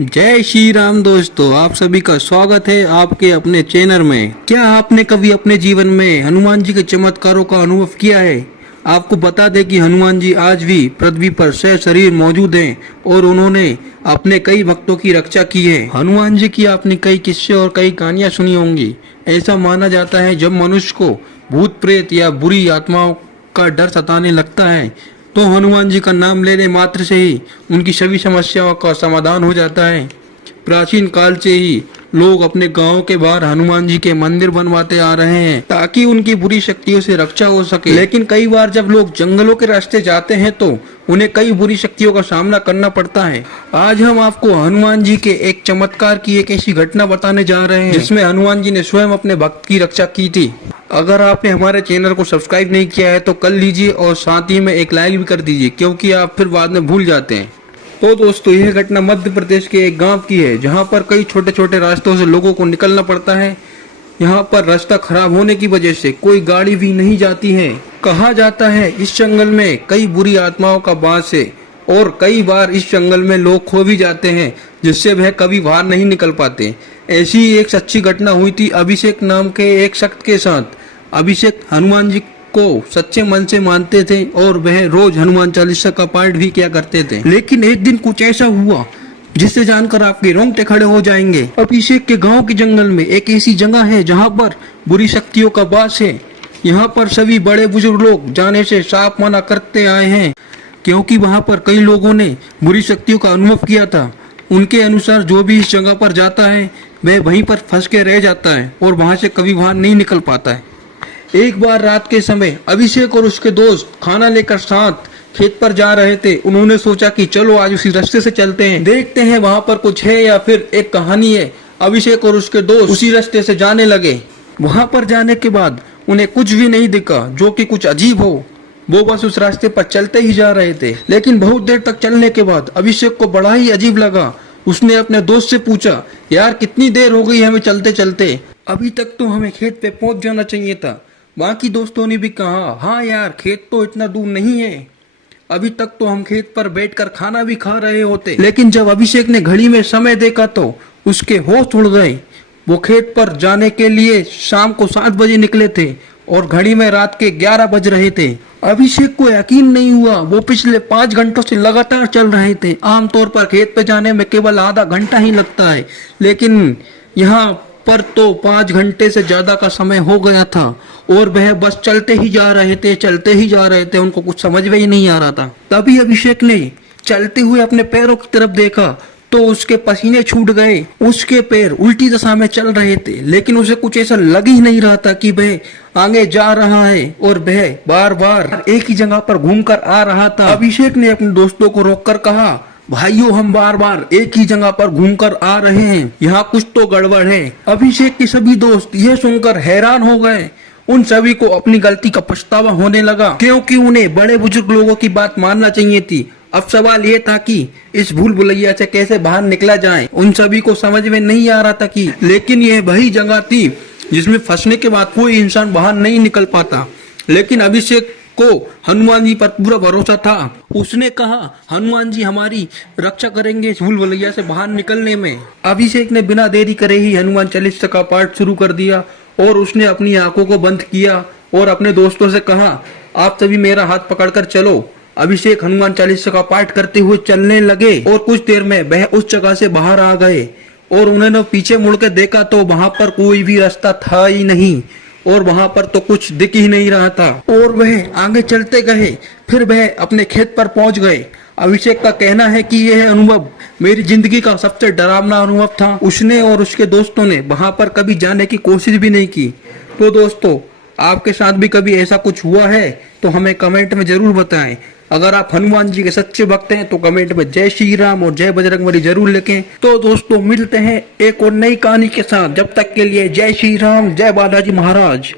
जय श्री राम दोस्तों, आप सभी का स्वागत है आपके अपने चैनल में। क्या आपने कभी अपने जीवन में हनुमान जी के चमत्कारों का अनुभव किया है? आपको बता दें कि हनुमान जी आज भी पृथ्वी पर सशरीर मौजूद हैं और उन्होंने अपने कई भक्तों की रक्षा की है। हनुमान जी की आपने कई किस्से और कई कहानियां सुनी होंगी। ऐसा माना जाता है जब मनुष्य को भूत प्रेत या बुरी आत्माओं का डर सताने लगता है तो हनुमान जी का नाम लेने मात्र से ही उनकी सभी समस्याओं का समाधान हो जाता है। प्राचीन काल से ही लोग अपने गांव के बाहर हनुमान जी के मंदिर बनवाते आ रहे हैं ताकि उनकी बुरी शक्तियों से रक्षा हो सके। लेकिन कई बार जब लोग जंगलों के रास्ते जाते हैं तो उन्हें कई बुरी शक्तियों का सामना करना पड़ता है। आज हम आपको हनुमान जी के एक चमत्कार की एक ऐसी घटना बताने जा रहे हैं जिसमें हनुमान जी ने स्वयं अपने भक्त की रक्षा की थी। अगर आपने हमारे चैनल को सब्सक्राइब नहीं किया है तो कर लीजिए और साथ ही में एक लाइक भी कर दीजिए, क्योंकि आप फिर बाद में भूल जाते हैं। तो दोस्तों, यह घटना मध्य प्रदेश के एक गांव की है जहां पर कई छोटे छोटे रास्तों से लोगों को निकलना पड़ता है। यहां पर रास्ता खराब होने की वजह से कोई गाड़ी भी नहीं जाती है। कहा जाता है इस जंगल में कई बुरी आत्माओं का वास है और कई बार इस जंगल में लोग खो भी जाते हैं जिससे वह कभी बाहर नहीं निकल पाते। ऐसी ही एक सच्ची घटना हुई थी अभिषेक नाम के एक शख्स के साथ। अभिषेक हनुमान जी को सच्चे मन से मानते थे और वह रोज हनुमान चालीसा का पाठ भी किया करते थे। लेकिन एक दिन कुछ ऐसा हुआ जिससे जानकर आपके रोंगटे खड़े हो जाएंगे। अभिषेक के गांव के जंगल में एक ऐसी जगह है जहां पर बुरी शक्तियों का वास है। यहाँ पर सभी बड़े बुजुर्ग लोग जाने से साफ मना करते आए हैं, क्योंकि वहाँ पर कई लोगों ने बुरी शक्तियों का अनुभव किया था। उनके अनुसार जो भी इस जगह पर जाता है वह वहीं पर फंस के रह जाता है और वहाँ से कभी बाहर नहीं निकल पाता है। एक बार रात के समय अभिषेक और उसके दोस्त खाना लेकर साथ खेत पर जा रहे थे। उन्होंने सोचा कि चलो आज उसी रास्ते से चलते हैं, देखते हैं वहाँ पर कुछ है या फिर एक कहानी है। अभिषेक और उसके दोस्त उसी रास्ते से जाने लगे। वहाँ पर जाने के बाद उन्हें कुछ भी नहीं दिखा जो कि कुछ अजीब हो। वो बस उस रास्ते पर चलते ही जा रहे थे। लेकिन बहुत देर तक चलने के बाद अभिषेक को बड़ा ही अजीब लगा। उसने अपने दोस्त से पूछा, यार कितनी देर हो गई हमें चलते चलते, अभी तक तो हमें खेत पे पहुंच जाना चाहिए था। बाकी दोस्तों ने भी कहा, हाँ यार खेत तो इतना दूर नहीं है, अभी तक तो हम खेत पर बैठकर खाना भी खा रहे होते। लेकिन जब अभिषेक ने घड़ी में समय देखा तो उसके होश उड़ गए। वो खेत पर जाने के लिए शाम को 7 बजे निकले थे और घड़ी में रात के 11 बज रहे थे। अभिषेक को यकीन नहीं हुआ, वो पिछले 5 घंटों से लगातार चल रहे थे। आमतौर पर खेत पे जाने में केवल आधा घंटा ही लगता है, लेकिन यहाँ पर तो 5 घंटे से ज्यादा का समय हो गया था और वह बस चलते ही जा रहे थे। उनको कुछ समझ में ही नहीं आ रहा था। तभी अभिषेक ने चलते हुए अपने पैरों की तरफ देखा तो उसके पसीने छूट गए। उसके पैर उल्टी दिशा में चल रहे थे, लेकिन उसे कुछ ऐसा लग ही नहीं रहा था कि वह आगे जा रहा है और वह बार बार एक ही जगह पर घूमकर आ रहा था। अभिषेक ने अपने दोस्तों को रोककर कहा, भाइयों हम बार बार एक ही जगह पर घूमकर आ रहे हैं, यहाँ कुछ तो गड़बड़ है। अभिषेक के सभी दोस्त यह सुनकर हैरान हो गए। उन सभी को अपनी गलती का पछतावा होने लगा, क्योंकि उन्हें बड़े बुजुर्ग लोगों की बात मानना चाहिए थी। अब सवाल ये था कि इस भूल भुलैया से कैसे बाहर निकला जाए। उन सभी को समझ में नहीं आ रहा था कि लेकिन यह वही जगह थी जिसमें फंसने के बाद कोई इंसान बाहर नहीं निकल पाता। लेकिन अभिषेक को हनुमान जी पर पूरा भरोसा था। उसने कहा, हनुमान जी हमारी रक्षा करेंगे इस भूल भुलैया से बाहर निकलने में। अभिषेक ने बिना देरी करे ही हनुमान चालीसा का पाठ शुरू कर दिया और उसने अपनी आंखों को बंद किया और अपने दोस्तों से कहा, आप सभी मेरा हाथ पकड़कर चलो। अभिषेक हनुमान चालीसा का पाठ करते हुए चलने लगे और कुछ देर में वह उस जगह से बाहर आ गए और उन्होंने पीछे मुड़कर देखा तो वहां पर कोई भी रास्ता था ही नहीं और वहां पर तो कुछ दिख ही नहीं रहा था और वह आगे चलते गए। फिर वह अपने खेत पर पहुंच गए। अभिषेक का कहना है कि यह अनुभव मेरी जिंदगी का सबसे डरावना अनुभव था। उसने और उसके दोस्तों ने वहां पर कभी जाने की कोशिश भी नहीं की। तो दोस्तों, आपके साथ भी कभी ऐसा कुछ हुआ है तो हमें कमेंट में जरूर बताएं। अगर आप हनुमान जी के सच्चे भक्त हैं तो कमेंट में जय श्री राम और जय बजरंगबली जरूर लिखें। तो दोस्तों, मिलते हैं एक और नई कहानी के साथ। जब तक के लिए जय श्री राम, जय बालाजी महाराज।